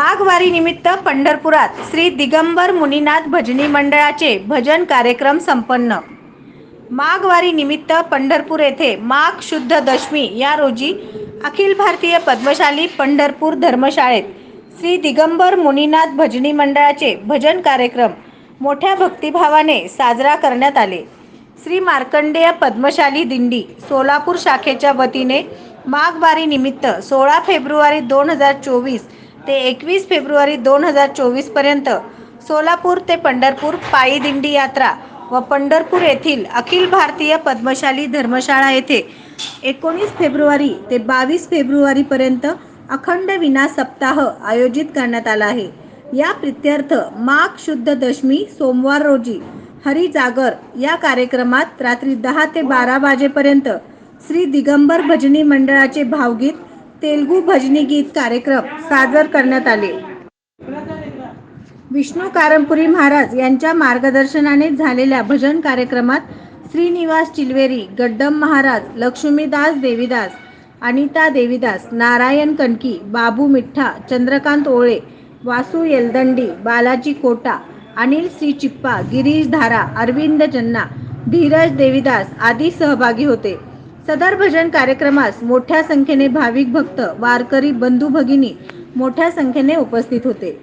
माघवारी निमित्त पंढरपुरात श्री दिगंबर मुनीनाथ भजनी मंडळाचे भजन कार्यक्रम संपन्न। माघवारी निमित्त पंढरपूर येथे माघ शुद्ध दशमी या रोजी अखिल भारतीय पद्मशाली पंढरपूर धर्मशाळेत श्री दिगंबर मुनीनाथ भजनी मंडळाचे भजन कार्यक्रम मोठ्या भक्तिभावाने साजरा करण्यात आले। श्री मार्कंडेय पद्मशाली दिंडी सोलापूर शाखेच्या वतीने माघवारी निमित्त 16 फेब्रुवारी 2024 ते 21 फेब्रुवारी 2024 पर्यंत सोलापूर ते पंढरपूर पायी दिंडी यात्रा व पंढरपूर येथील अखिल भारतीय पद्मशाली धर्मशाळा येथे 19 फेब्रुवारी ते 22 फेब्रुवारी पर्यंत अखंड विना सप्ताह आयोजित करण्यात आला आहे। या प्रित्यर्थ माघ शुद्ध दशमी सोमवार रोजी हरी जागर या कार्यक्रमात रात्री 10 ते 12 वाजेपर्यंत श्री दिगंबर भजनी मंडळाचे भावगीत तेलुगू भजनी गीत कार्यक्रम सादर करण्यात आले। विष्णू कारंपुरी महाराज यांच्या मार्गदर्शनाने झालेल्या भजन कार्यक्रमात श्रीनिवास चिलवेरी, गड्डम महाराज, लक्ष्मीदास देवीदास, अनिता देवीदास, नारायण कणकी, बाबू मिठ्ठा, चंद्रकांत ओळे, वासू येलदंडी, बालाजी कोटा, अनिल श्री चिप्पा, गिरीश धारा, अरविंद जन्ना, धीरज देवीदास आदी सहभागी होते। सदर भजन कार्यक्रमास मोठ्या संख्येने भाविक भक्त, वारकरी बंधू भगिनी मोठ्या संख्येने उपस्थित होते।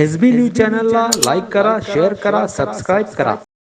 SB न्यूज चॅनलला लाईक करा, शेअर करा, सबस्क्राईब करा.